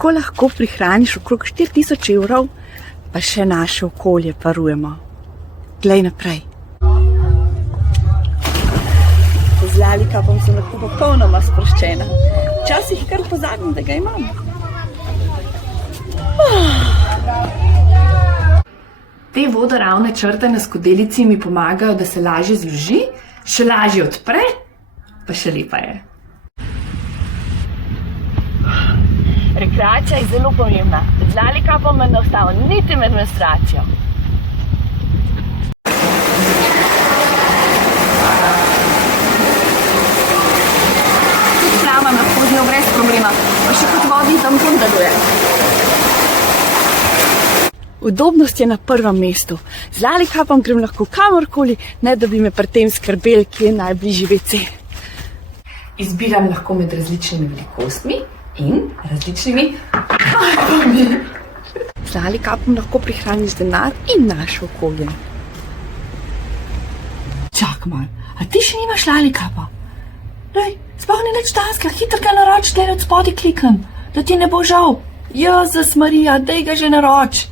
Tako lahko prihraniš okrog 4000 evrov, pa še naše okolje varujemo. Glej naprej. Z Lalikapom sem lahko popolnoma sproščena. Včasih kar pozabim, da ga imam. Te vodoravne črte na skodelici mi pomagajo, da se lažje zloži, še lažje odpre, pa še lepa je. Rekreacija je zelo pomembna. Z Lalikapom me ne ostava niti med menstruacijo. Tudi plamam lahko z njo brez problema, pa še kot vodni tampon deluje. Udobnost je na prvem mestu. Z Lalikapom grem lahko kamorkoli, ne da bi me pri tem skrbeli, kje je najbližji WC. Izbiram lahko med različnimi velikostmi in različnimi Z Lalikapom lahko prihraniš denar in naše okolje. Čak mal, a ti še nimaš Lalikapa? Lej, sploh ni nič danskega, hitro ga naroč, tle od spodaj kliknem, da ti ne bo žal. Jezus Marija, dej ga že naroč.